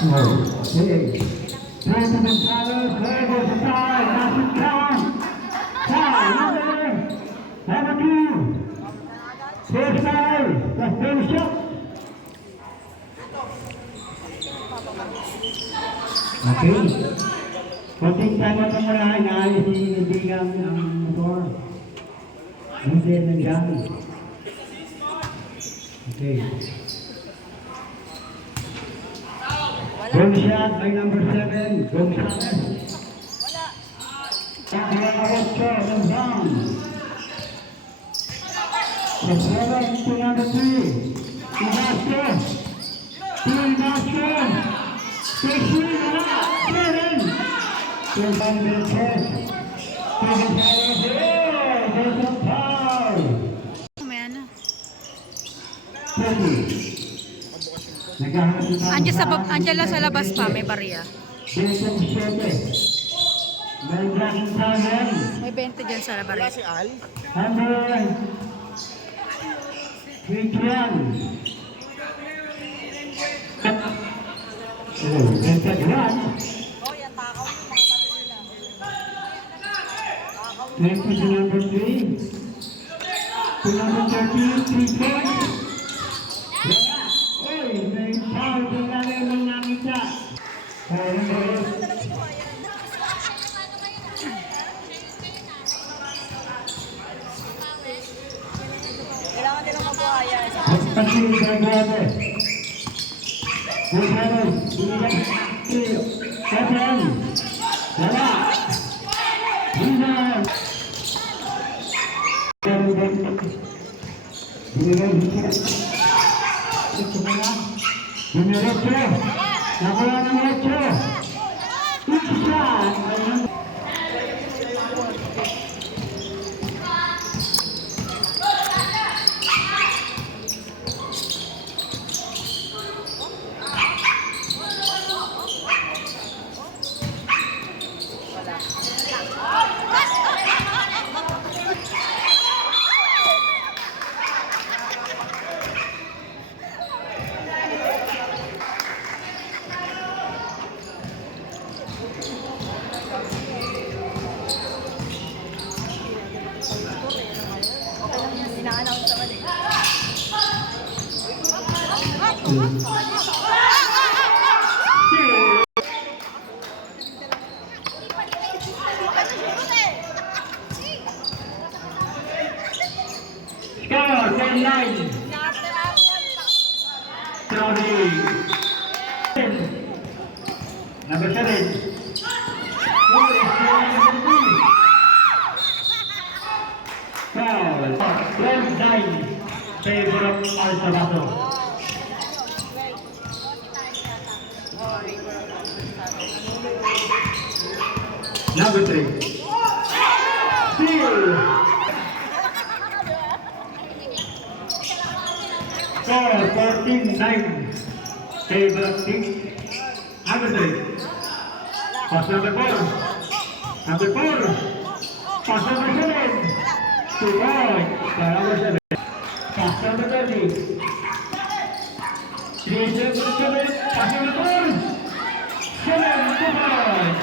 Okay. President Carlos, Lagos aside, Nasid Khan. Number 2. First foul, the first shot. Okay. Konting time at muna, inaayos ni Ibigang ang motor. Hindi ng gamit. Okay. Good shot by number 7, Gonzalez. Arrocho, ng down. From 7 to number 3, Ignacio. Ignacio. Casey, wala. 7. To number 10. Gonzalez. There's a foul. Andiyan lang sa labas pa, may barya. May 20 dyan sa barya. Number 3 to number 13, 3 points. May foul din namin ng nakita. Kailangan din ang mabuhaya. Pagpapin sa grabe. Gonzalez, binigay. 7. Wala. Binigay. Binigay. Dinerecho, nakuha ng Lecho. Isa. Ina-announce naman eh. Score, 10-9. Number 7. Foul. 12-9. Favor of Al Sabato. Number 3. Steal. Score 14-9. Favor of Team. Number 3. Pass number 4. Number 4. Pass number 7. 2 points. Number 7. Pass number 30. 3 number 7. Pass number 4. 7 2 points.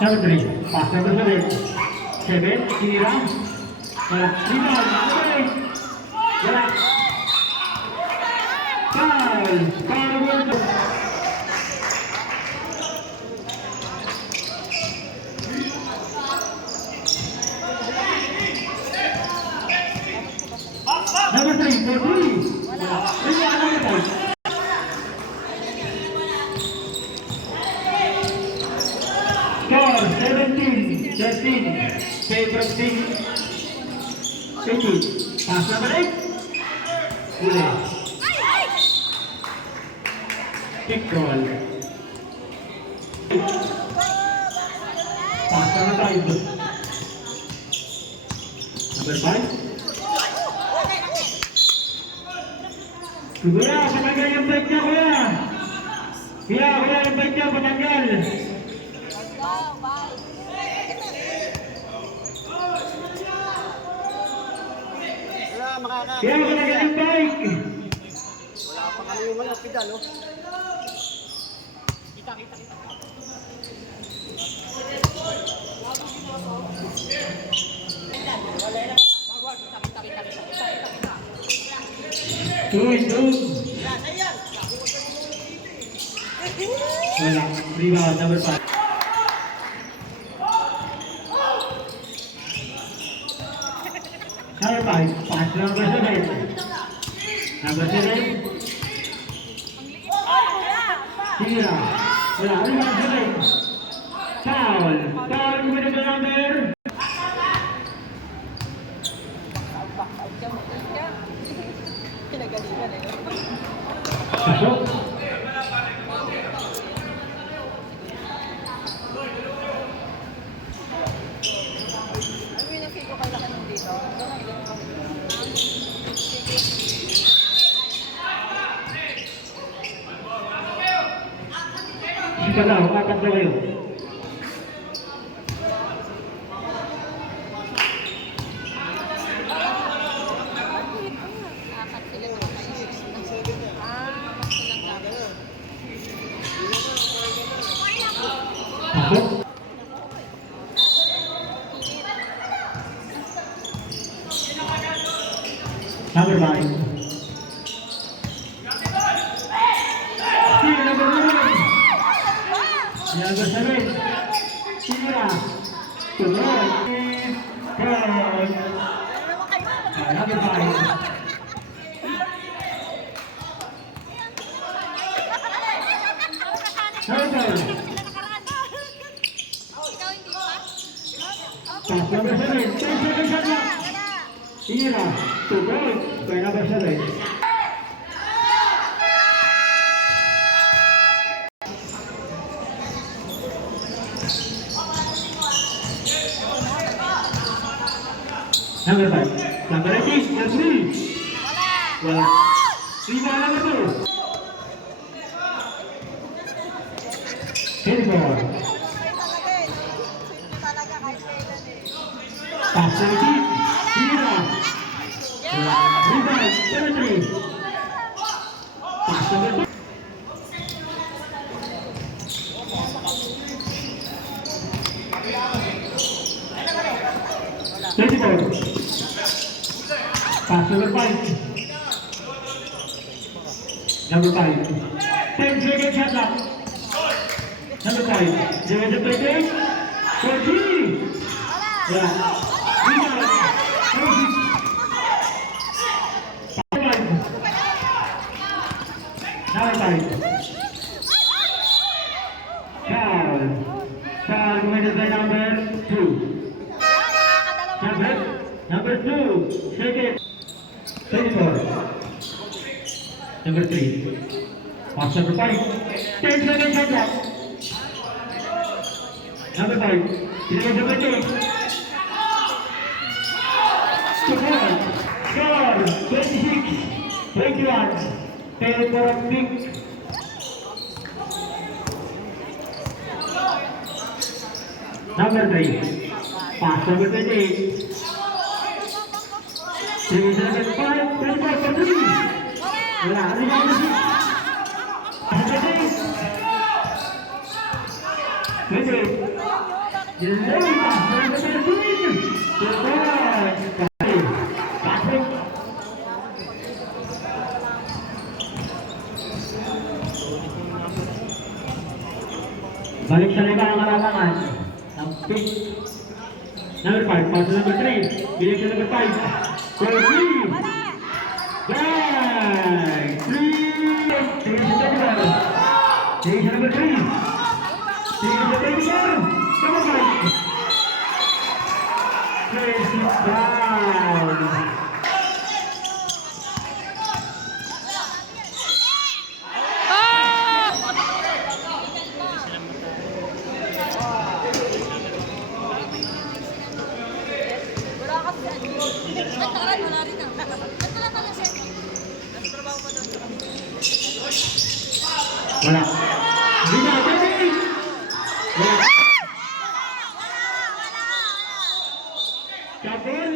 Number 3. Pass number 7. 7. Sinira. Rebound. Number 8. Wala. Foul. Foul. Number 3, for 3. Score 17-13. Favorite team. 80. Pass number 8. Uli. Kick goal. Pass number 5. Number 5. Kuya, patanggal yung bike niya, kuya. Kuya, yung bike niya, patanggal. Kuya, patanggal yung bike. yung wala, pedal, oh. Doon. Wala. Rebound, number 5. Number 5. Pass number 7. Number 7. Tira. Wala. Rebound 7. Foul. Foul with the number. Pinagalitan eh. Pasok. Ano yung nag-feel ko kay laki nung dito? Sige daw, tatakbo kayo. Apat sila na kayo. Mas silang dapat. Pasok. Number 5. Tira, number 9. Number 7. Tira. Tuloy. Foul. Number 5. Number. Pass number 7. 10 seconds shot clock. Tira. Tuloy. By number 7. Number 5. Number 18. Number 3. Wala. Rebound number 2. Handball. Pass 17. Tira. Wala. Rebound. Number 3. Pass number 2. Pass number 5. Number 5. 10 seconds shot clock. Number 5. Zero to 30. 14. Yeah. Rebound. Number 5. Foul. Foul committed by number 2. Number 2. Second. 34. Number 3. Pass number 5. 10 seconds shot clock. Number 5. Zero to 20. Score. 26. 21. 10 for a pick. Number 3. Pass number 28. 3 seconds. 5. 25 for 3. Wala. Rebound number 6. Number 8. 28. Delay pass number 13. Patrick. Balik sa lima ang kalamangan. Ang pick. Number 5. Pass number 3. Bilik sa number 5. For 3. Bang! 3. 3 sa number 3 sa number 3. 3 sa 34. Number 5. Tracy Brown. Wala rin ah. Ba't wala pala sir? Nasa trabaho pa doon. Wala. Rebound, baby! Wala. Double.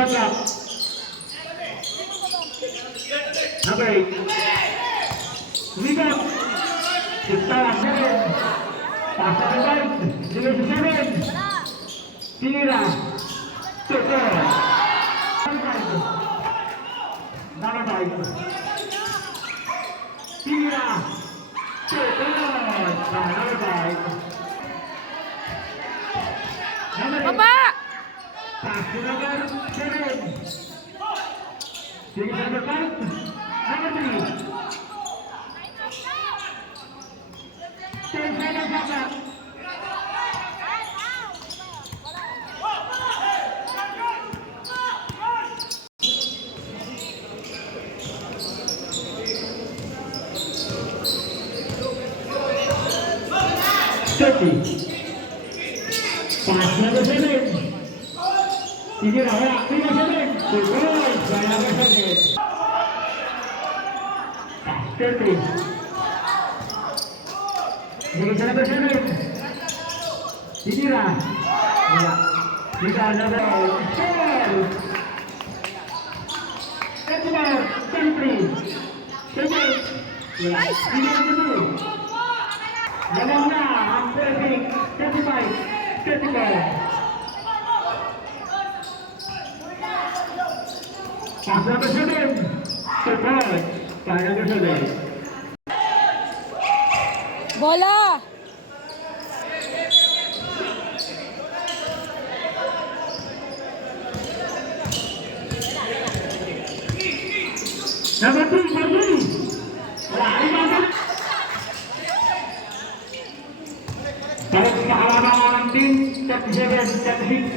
shot clock. Number 8. Rebound. Sixta, 7. Pass to the right. 0-7. Tinira. Tutor. Number 5. Tinira. Tutor. Number 5. Number 8. Baba! Pass to number 7. Six number 5. Number 3. 10 seconds left. Pass number 7. Sige na, wala. 3-7. Tuloy. By number 7. Pass 30. Sige sa number 7. Sige na. Wala. Sige sa number 12. 34. 33. 38. Wala. Sige na number 2. Lamang na ang perfect 35, 34. Pass number 7. Support. Pass number 7. Bola! Number 2, Marjorie. Wala. Rebound. Balik sa halaman ng team, 37, 36.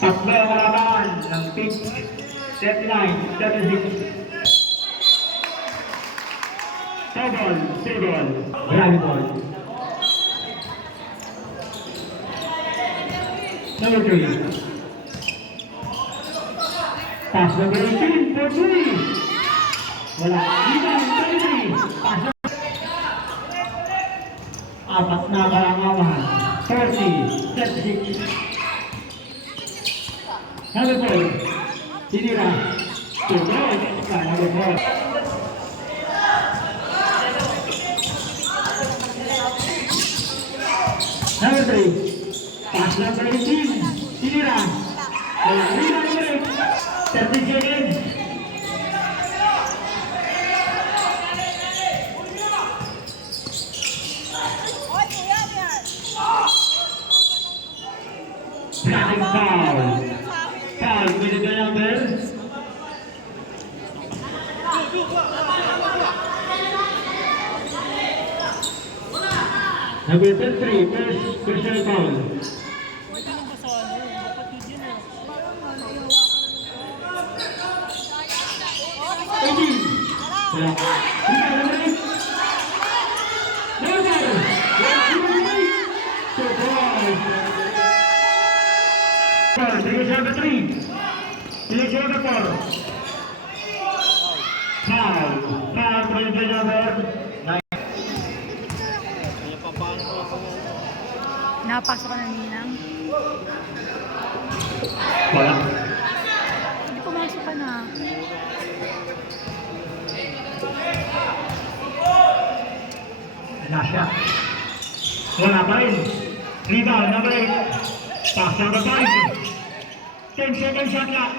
Tatlo ang halaman ng team, 39, 36. Table. Volleyball. Number 3. Pass number 18, 43. Wala. Rebound, 33. Pass. Apat na kalangawan. 40, 36. Number 4. Tinira. Tuloy. Number 4. Number 3. Pass number 18. Tinira. Wala. Rebound, number 8. 30 seconds. Traffic foul. Foul with the number. Number 33, first personal foul. 18. Wala. Number 8. Selection number 3. Selection number 4. Foul. Foul with the number 9. Napasok ka na Ninang. Wala. Hindi pumasok ka na. Nasya. Wala pa rin. Rebound number 8. Pass number 5. 10 seconds shot clock.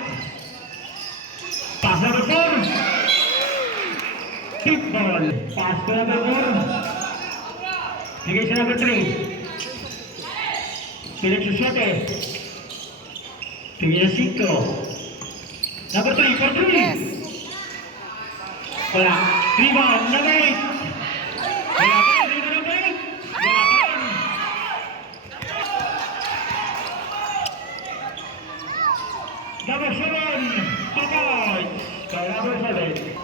Pass number 4. Kick ball. Pass to number 4. Bigay sa number 3. Pilit sa 7. Bigay sa 5. Number 3 for 3. Yes! Wala. Rebound number 8. Wala pa rin. Rebound number 8. Wala pa rin. Number 7. Pagod. Kaya number 7.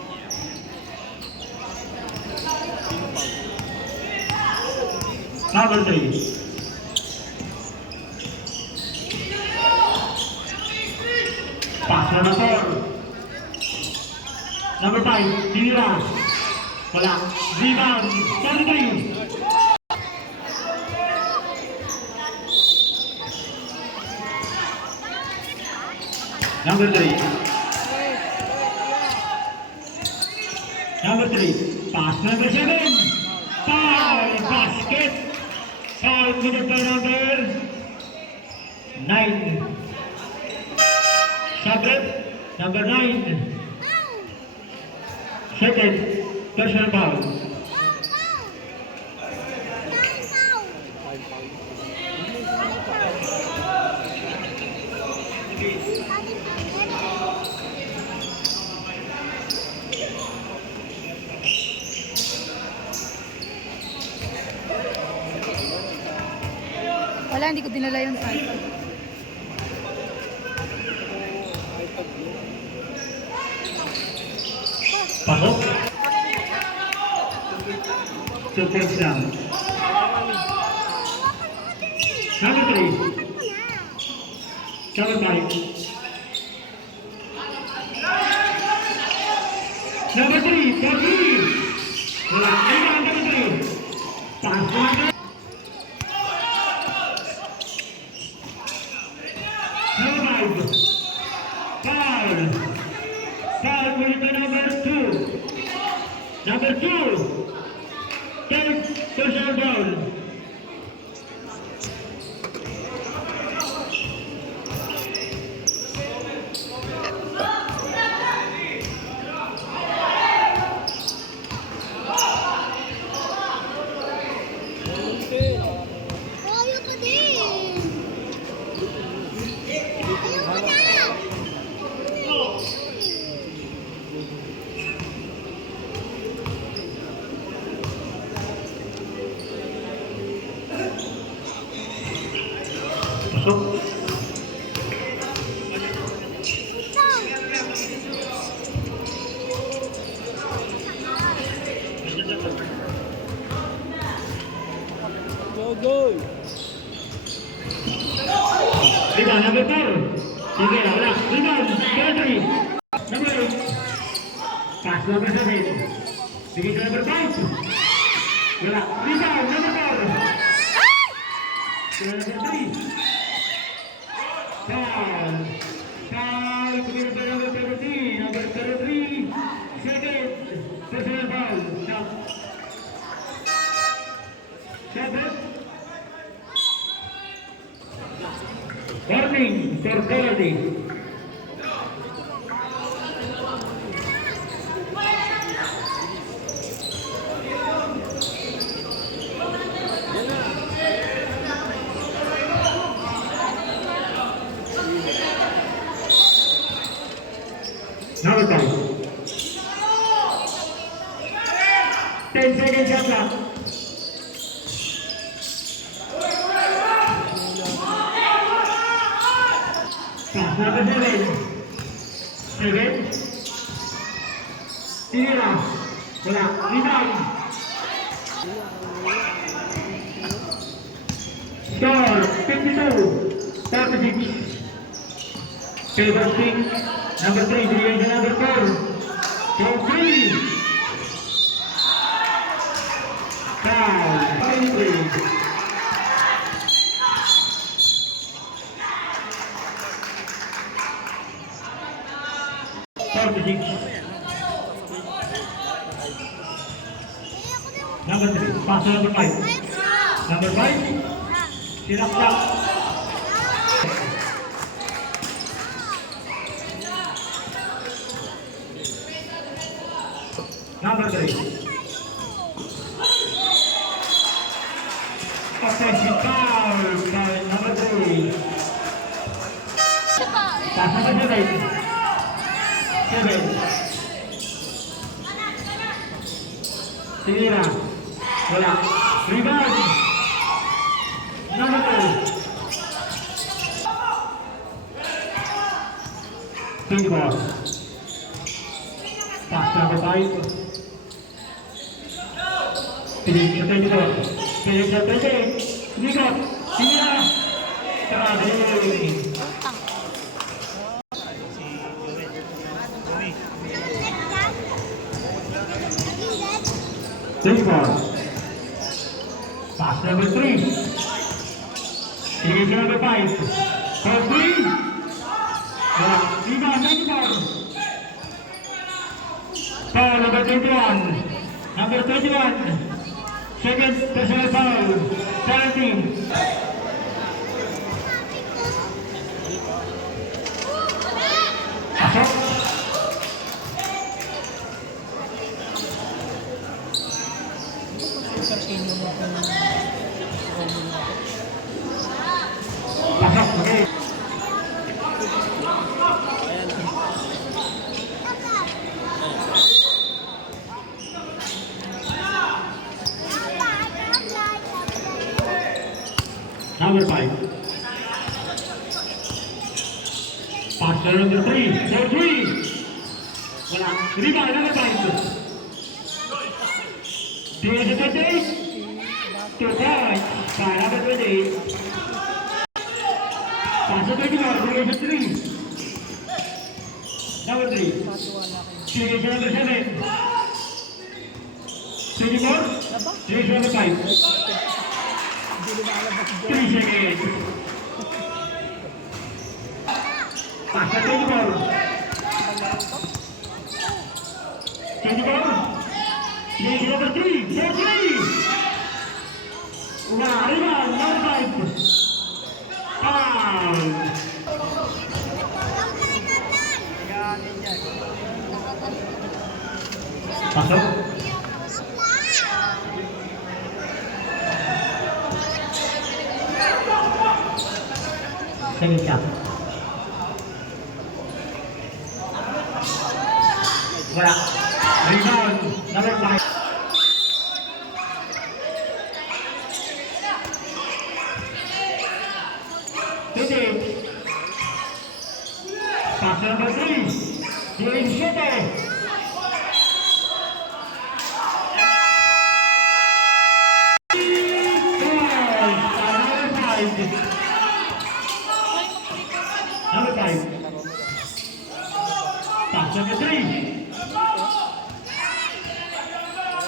Number 3. Pass number 4. Number 5, Tira. Wala. Rebound. 43. Number 3. Number 3. Pass number 7. Foul. Basket. Foul committed by number 9. Subject number 9. Second. Personal foul. Wala, hindi ko dinala yung iPad. Pasok. 2 points down. Number 3. Number 5. Number 3. Number 3. Wala. Ayun, number 3. Pass number. Number 5. Foul. Foul with the number 2. Number 2. Third personal foul. Ayoko din. Ayoko na. Pasok. Rebound, number 4. Sige, wala. Rebound, number 3. Number 8. Pass number 7. Sige sa number 5. Wala. Rebound, number 4. Sige, number 3. Foul. Foul. Sige, number 33. Number 33. Second. Personal foul. Shot. Seven. Warning for penalty. Number 5. 10 seconds shot clock. Pass number 7. 7. Tinira. Wala. Rebound. Score 52-46. Favor 6. Number 3. Binigay sa number 4. So 3. Foul. 53. Number 3, pass number 5. Number 5, sinaksak. Number 3. Offensive foul by number 3. Pass number 7. 7. Tinira. Wala. Rebound. Number 2. Pink ball. Pass number 5. Pinig sa 24. Pinig sa 28. Likot. Tinira. Grabe. Pink ball. Pass number 3. Pinig sa number 5. For 3. Wala. Rebound, 24. Foul, number 21. Number 21. Second personal foul. 17. Pasok. Pasok, okay. Number 5. Pass to number 3. 4-3. Wala. Rebound, number 5. There's a 28. 2 points. By number 28. Pass to 24. There's a 3. Number 3. There's number 7. 24. There's number 5. 3 seconds. Pass to 24. 24. There's number 3. 4-3. Wow, rebound, number 5. Foul. Pasok. Second shot. Wala. Rebound, number 5. Pass number 3. James Soto. Number 5. Pass number 3.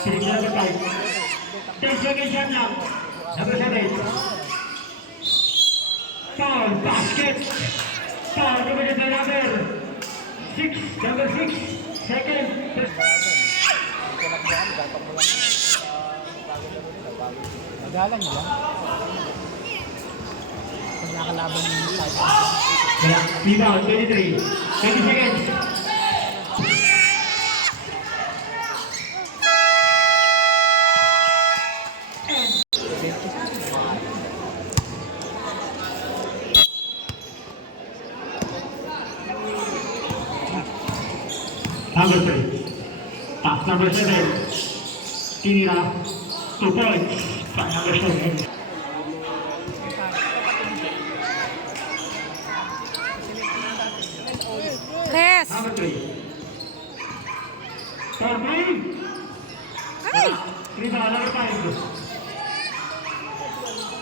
Pick number 5. 10 seconds shot now. Number 7. Foul, basket. Foul, number 6. Number 6. Second. Nagalan niya lang. Pag nakalaban niya yung side. Kaya, rebound, 23. 20 seconds. Number 3. Pass number 7. Tinira. 2 points. By number 7. Tres. Number 3. 4-3. Ay! Rebound number 5.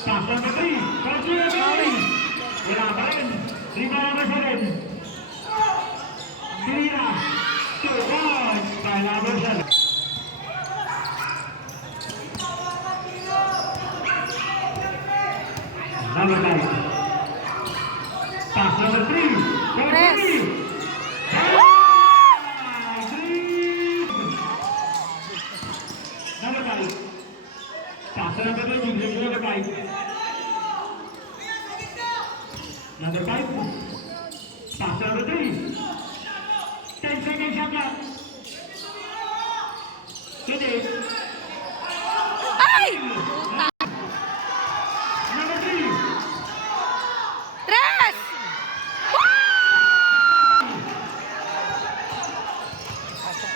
Pass number 3. 4-3 again. Wala pa rin. Rebound number 7. Tinira. 2 points. By number 7. Number 5. Pass number 3. Press. 4-3. Number 5. Pass number 20. Number 5. Number 5. Pass number 3. 10 seconds shot clock. 28. Ay! Number 3. Tres!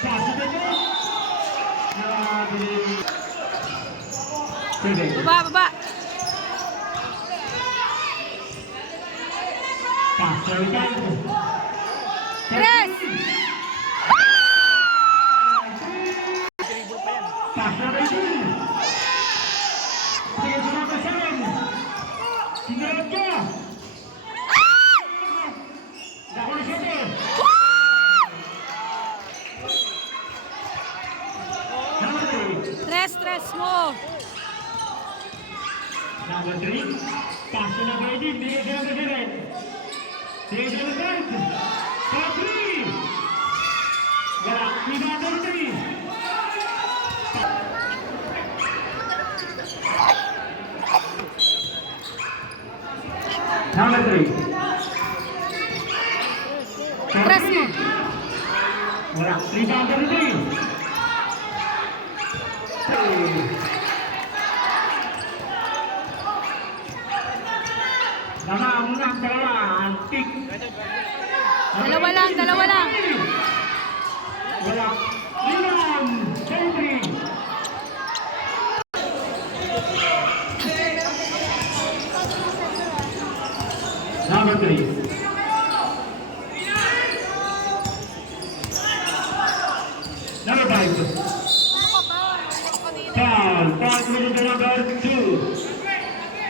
Pass to the goal. Perfect. Baba. Pass to the goal. Tres! Pass number 2. Sige sa number 7. Sinarap ka. Dako na siya to. Number 3. Tres mo. Number 3. Pass to number 18. Bigay sa number 7. Three to the point. For three. Wala. Rebound number three. Number three. For Press three. mo. Wala. Rebound number three. Tama, unang dalawa. Antik. Dalawa lang, dalawa lang. Wala. Rebound. Entry. Number three. Number five. Foul. Foul committed to number two.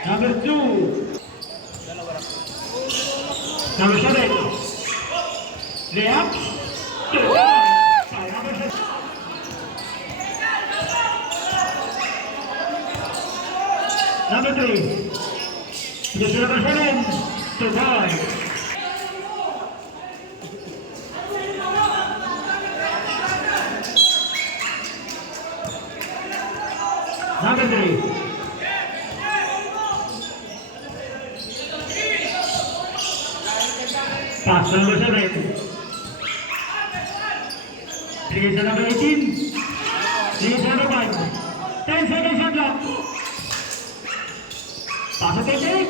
Number two. Number seven. Layup. Number seven. Number three. Yes, number seven. To boy. Number three. Pass number seven. Three is number 18. Three is number 5. 10 seconds on clock. Pass it, take.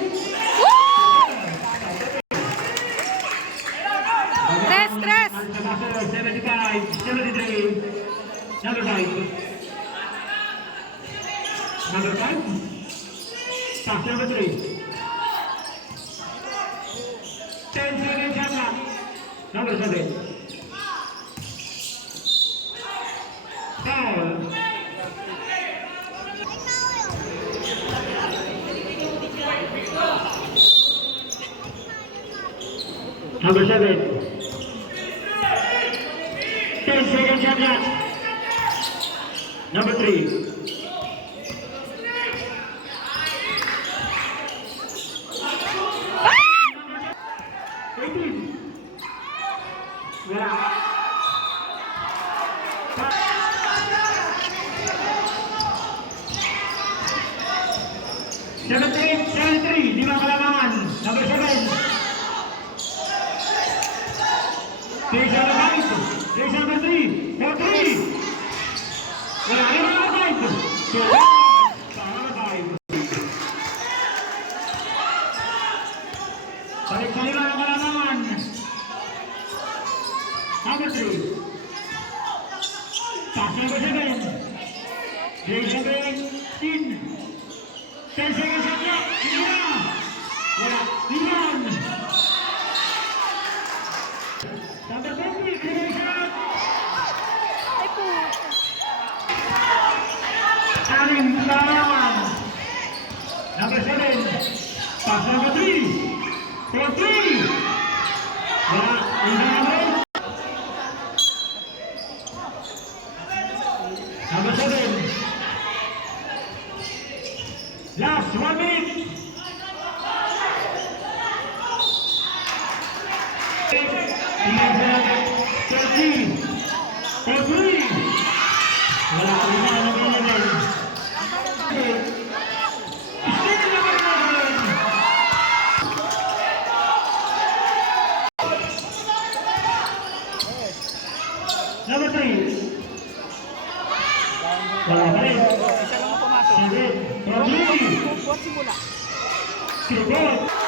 Tres, tres. 75, 73. Number 5. Number 5. Pass number 3. 10 seconds on clock. Number 7. Foul. Number 7. 10 seconds on clock. Number 3. Wala. Number 3, 5 kalamangan. Number 7. There's number 5. There's number 3. 4, 3. Wala rin number 5. So, number 5. Balik sa 5 kalamangan. Number 3. Pass number 7. There's number 18. 10 seconds on clock. Wala. Rebound. Number 20. Creation. Ay po. Anim kalamangan. Number 7. Pass number 3. 4, 3. Wala. Rebound. Number 7. Last 1 minute. 13. 3. Wala. Rebound. Number 3. Wala pa rin. Isa lang ang pumasok. 7. 4, 3. Buwan simula. Sipot.